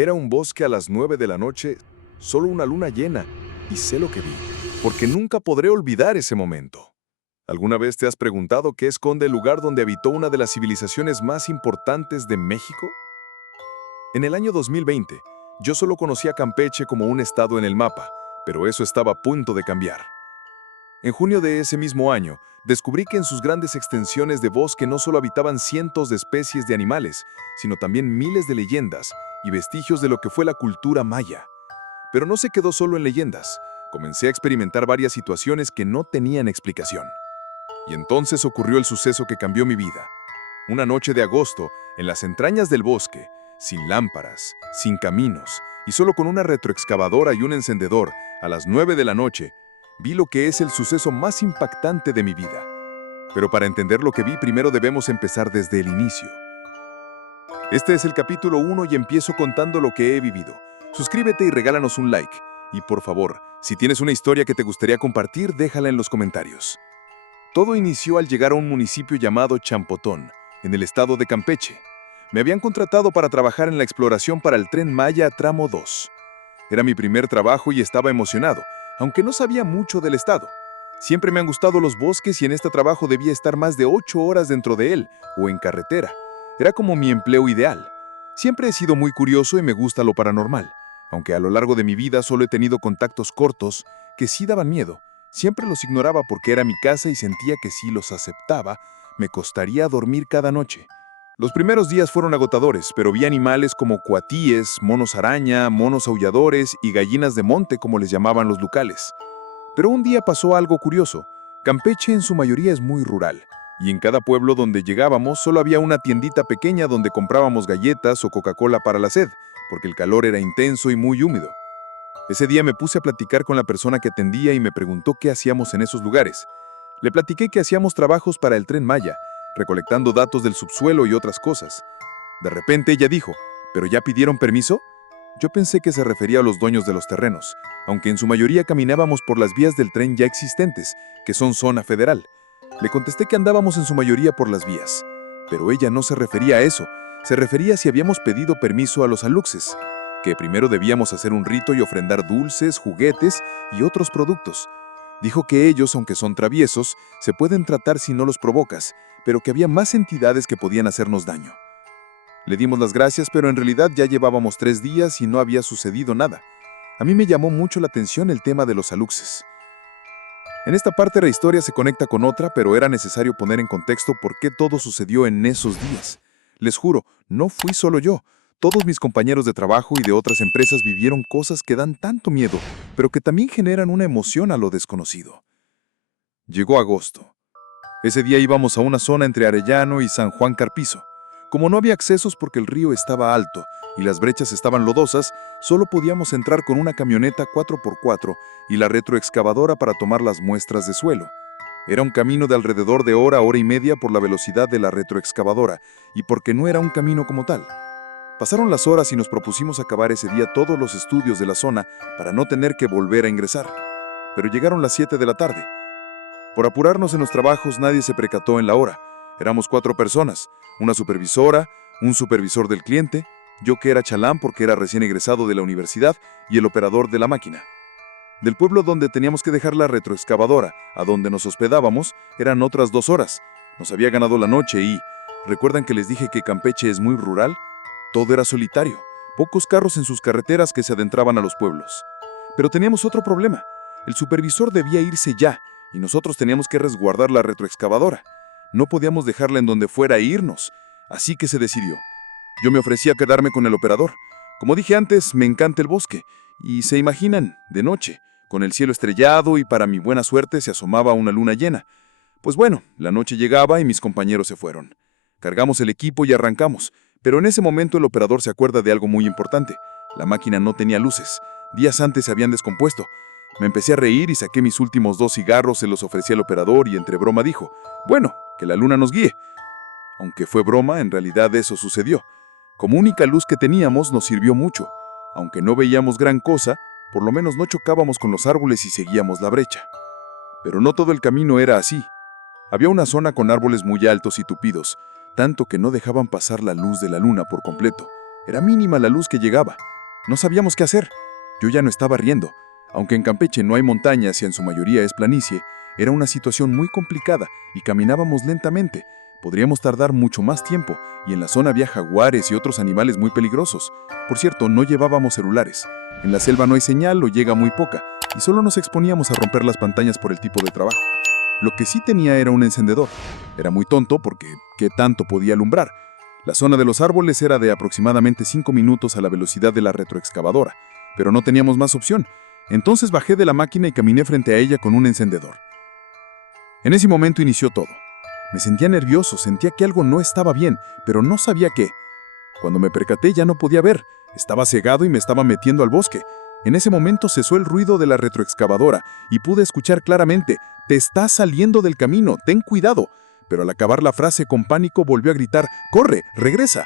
Era un bosque a las 9 de la noche, solo una luna llena, y sé lo que vi, porque nunca podré olvidar ese momento. ¿Alguna vez te has preguntado qué esconde el lugar donde habitó una de las civilizaciones más importantes de México? En el año 2020, yo solo conocía Campeche como un estado en el mapa, pero eso estaba a punto de cambiar. En junio de ese mismo año, descubrí que en sus grandes extensiones de bosque no solo habitaban cientos de especies de animales, sino también miles de leyendas y vestigios de lo que fue la cultura maya. Pero no se quedó solo en leyendas. Comencé a experimentar varias situaciones que no tenían explicación. Y entonces ocurrió el suceso que cambió mi vida. Una noche de agosto, en las entrañas del bosque, sin lámparas, sin caminos, y solo con una retroexcavadora y un encendedor, a las 9 de la noche, vi lo que es el suceso más impactante de mi vida. Pero para entender lo que vi, primero debemos empezar desde el inicio. Este es el capítulo 1 y empiezo contando lo que he vivido. Suscríbete y regálanos un like. Y por favor, si tienes una historia que te gustaría compartir, déjala en los comentarios. Todo inició al llegar a un municipio llamado Champotón, en el estado de Campeche. Me habían contratado para trabajar en la exploración para el Tren Maya Tramo 2. Era mi primer trabajo y estaba emocionado, aunque no sabía mucho del estado. Siempre me han gustado los bosques y en este trabajo debía estar más de 8 horas dentro de él, o en carretera. Era como mi empleo ideal. Siempre he sido muy curioso y me gusta lo paranormal, aunque a lo largo de mi vida solo he tenido contactos cortos que sí daban miedo. Siempre los ignoraba porque era mi casa y sentía que si los aceptaba, me costaría dormir cada noche. Los primeros días fueron agotadores, pero vi animales como cuatíes, monos araña, monos aulladores y gallinas de monte, como les llamaban los locales. Pero un día pasó algo curioso. Campeche en su mayoría es muy rural, y en cada pueblo donde llegábamos solo había una tiendita pequeña donde comprábamos galletas o Coca-Cola para la sed, porque el calor era intenso y muy húmedo. Ese día me puse a platicar con la persona que atendía y me preguntó qué hacíamos en esos lugares. Le platiqué que hacíamos trabajos para el Tren Maya, recolectando datos del subsuelo y otras cosas. De repente ella dijo, ¿pero ya pidieron permiso? Yo pensé que se refería a los dueños de los terrenos, aunque en su mayoría caminábamos por las vías del tren ya existentes, que son zona federal. Le contesté que andábamos en su mayoría por las vías, pero ella no se refería a eso, se refería a si habíamos pedido permiso a los aluxes, que primero debíamos hacer un rito y ofrendar dulces, juguetes y otros productos. Dijo que ellos, aunque son traviesos, se pueden tratar si no los provocas, pero que había más entidades que podían hacernos daño. Le dimos las gracias, pero en realidad ya llevábamos 3 días y no había sucedido nada. A mí me llamó mucho la atención el tema de los aluxes. En esta parte la historia se conecta con otra, pero era necesario poner en contexto por qué todo sucedió en esos días. Les juro, no fui solo yo. Todos mis compañeros de trabajo y de otras empresas vivieron cosas que dan tanto miedo, pero que también generan una emoción a lo desconocido. Llegó agosto. Ese día íbamos a una zona entre Arellano y San Juan Carpizo. Como no había accesos porque el río estaba alto y las brechas estaban lodosas, solo podíamos entrar con una camioneta 4x4 y la retroexcavadora para tomar las muestras de suelo. Era un camino de alrededor de hora y media por la velocidad de la retroexcavadora y porque no era un camino como tal. Pasaron las horas y nos propusimos acabar ese día todos los estudios de la zona para no tener que volver a ingresar. Pero llegaron las 7 de la tarde. Por apurarnos en los trabajos nadie se percató en la hora. Éramos 4 personas, una supervisora, un supervisor del cliente, yo que era chalán porque era recién egresado de la universidad y el operador de la máquina. Del pueblo donde teníamos que dejar la retroexcavadora a donde nos hospedábamos eran otras 2 horas. Nos había ganado la noche y, ¿recuerdan que les dije que Campeche es muy rural? Todo era solitario, pocos carros en sus carreteras que se adentraban a los pueblos. Pero teníamos otro problema. El supervisor debía irse ya y nosotros teníamos que resguardar la retroexcavadora. No podíamos dejarla en donde fuera e irnos, así que se decidió. Yo me ofrecí a quedarme con el operador. Como dije antes, me encanta el bosque, y se imaginan, de noche, con el cielo estrellado y para mi buena suerte se asomaba una luna llena. Pues bueno, la noche llegaba y mis compañeros se fueron. Cargamos el equipo y arrancamos, pero en ese momento el operador se acuerda de algo muy importante. La máquina no tenía luces. Días antes se habían descompuesto. Me empecé a reír y saqué mis últimos 2 cigarros, se los ofrecí al operador y entre broma dijo, bueno, que la luna nos guíe. Aunque fue broma, en realidad eso sucedió. Como única luz que teníamos nos sirvió mucho. Aunque no veíamos gran cosa, por lo menos no chocábamos con los árboles y seguíamos la brecha. Pero no todo el camino era así. Había una zona con árboles muy altos y tupidos, tanto que no dejaban pasar la luz de la luna por completo. Era mínima la luz que llegaba. No sabíamos qué hacer. Yo ya no estaba riendo. Aunque en Campeche no hay montañas y en su mayoría es planicie, era una situación muy complicada y caminábamos lentamente. Podríamos tardar mucho más tiempo y en la zona había jaguares y otros animales muy peligrosos. Por cierto, no llevábamos celulares. En la selva no hay señal o llega muy poca y solo nos exponíamos a romper las pantallas por el tipo de trabajo. Lo que sí tenía era un encendedor. Era muy tonto porque ¿qué tanto podía alumbrar? La zona de los árboles era de aproximadamente 5 minutos a la velocidad de la retroexcavadora, pero no teníamos más opción. Entonces bajé de la máquina y caminé frente a ella con un encendedor. En ese momento inició todo. Me sentía nervioso, sentía que algo no estaba bien, pero no sabía qué. Cuando me percaté ya no podía ver, estaba cegado y me estaba metiendo al bosque. En ese momento cesó el ruido de la retroexcavadora y pude escuchar claramente: «Te estás saliendo del camino, ten cuidado». Pero al acabar la frase con pánico volvió a gritar: «¡Corre, regresa!».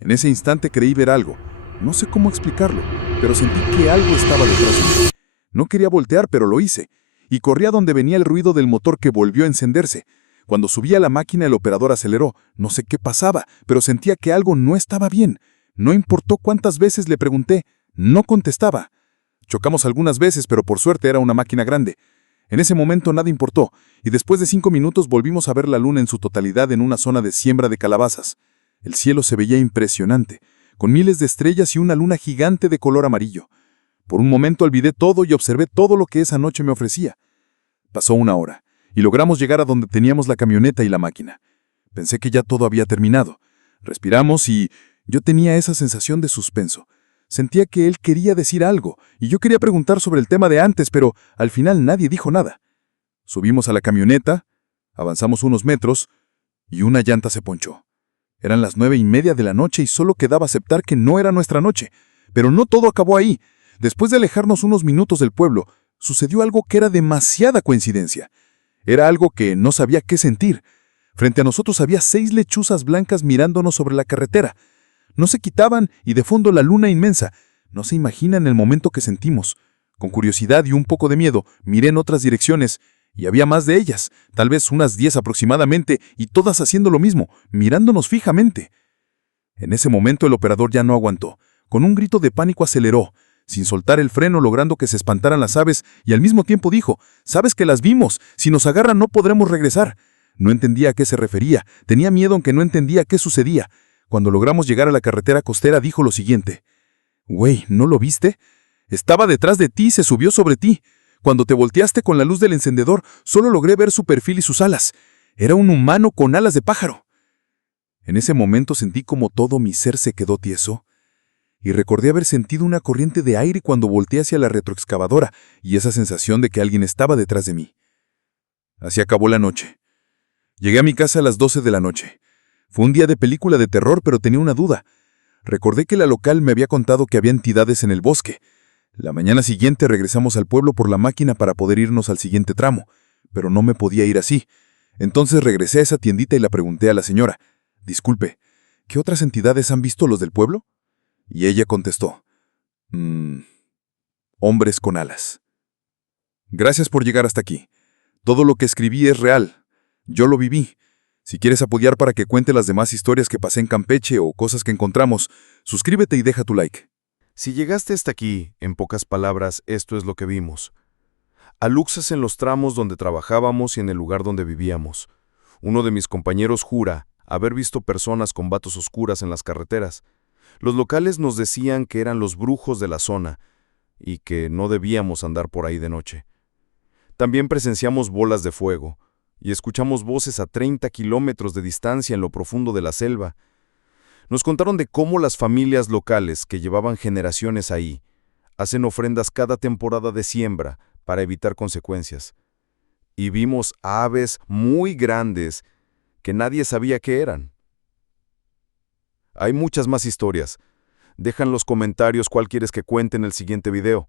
En ese instante creí ver algo. No sé cómo explicarlo, pero sentí que algo estaba detrás de mí. No quería voltear, pero lo hice, y corrí a donde venía el ruido del motor que volvió a encenderse. Cuando subí a la máquina el operador aceleró. No sé qué pasaba, pero sentía que algo no estaba bien. No importó cuántas veces le pregunté, no contestaba. Chocamos algunas veces, pero por suerte era una máquina grande. En ese momento nada importó, y después de 5 minutos volvimos a ver la luna en su totalidad en una zona de siembra de calabazas. El cielo se veía impresionante, con miles de estrellas y una luna gigante de color amarillo. Por un momento olvidé todo y observé todo lo que esa noche me ofrecía. Pasó una hora, y logramos llegar a donde teníamos la camioneta y la máquina. Pensé que ya todo había terminado. Respiramos y yo tenía esa sensación de suspenso. Sentía que él quería decir algo, y yo quería preguntar sobre el tema de antes, pero al final nadie dijo nada. Subimos a la camioneta, avanzamos unos metros, y una llanta se ponchó. Eran las 9:30 de la noche y solo quedaba aceptar que no era nuestra noche. Pero no todo acabó ahí. Después de alejarnos unos minutos del pueblo, sucedió algo que era demasiada coincidencia. Era algo que no sabía qué sentir. Frente a nosotros había 6 lechuzas blancas mirándonos sobre la carretera. No se quitaban y de fondo la luna inmensa. No se imaginan el momento que sentimos. Con curiosidad y un poco de miedo, miré en otras direcciones y había más de ellas, tal vez unas 10 aproximadamente, y todas haciendo lo mismo, mirándonos fijamente. En ese momento el operador ya no aguantó. Con un grito de pánico aceleró, sin soltar el freno, logrando que se espantaran las aves, y al mismo tiempo dijo: «Sabes que las vimos, si nos agarran no podremos regresar». No entendía a qué se refería, tenía miedo aunque no entendía qué sucedía. Cuando logramos llegar a la carretera costera dijo lo siguiente: «Güey, ¿no lo viste? Estaba detrás de ti y se subió sobre ti. Cuando te volteaste con la luz del encendedor, solo logré ver su perfil y sus alas. Era un humano con alas de pájaro». En ese momento sentí como todo mi ser se quedó tieso, y recordé haber sentido una corriente de aire cuando volteé hacia la retroexcavadora y esa sensación de que alguien estaba detrás de mí. Así acabó la noche. Llegué a mi casa a las 12 de la noche. Fue un día de película de terror, pero tenía una duda. Recordé que la local me había contado que había entidades en el bosque. La mañana siguiente regresamos al pueblo por la máquina para poder irnos al siguiente tramo, pero no me podía ir así. Entonces regresé a esa tiendita y la pregunté a la señora: «Disculpe, ¿qué otras entidades han visto los del pueblo?». Y ella contestó: «Mmm, hombres con alas». Gracias por llegar hasta aquí. Todo lo que escribí es real. Yo lo viví. Si quieres apoyar para que cuente las demás historias que pasé en Campeche o cosas que encontramos, suscríbete y deja tu like. Si llegaste hasta aquí, en pocas palabras, esto es lo que vimos. Aluxas en los tramos donde trabajábamos y en el lugar donde vivíamos. Uno de mis compañeros jura haber visto personas con batos oscuras en las carreteras. Los locales nos decían que eran los brujos de la zona y que no debíamos andar por ahí de noche. También presenciamos bolas de fuego y escuchamos voces a 30 kilómetros de distancia en lo profundo de la selva. Nos contaron de cómo las familias locales que llevaban generaciones ahí hacen ofrendas cada temporada de siembra para evitar consecuencias. Y vimos aves muy grandes que nadie sabía qué eran. Hay muchas más historias. Deja en los comentarios cuál quieres que cuente en el siguiente video.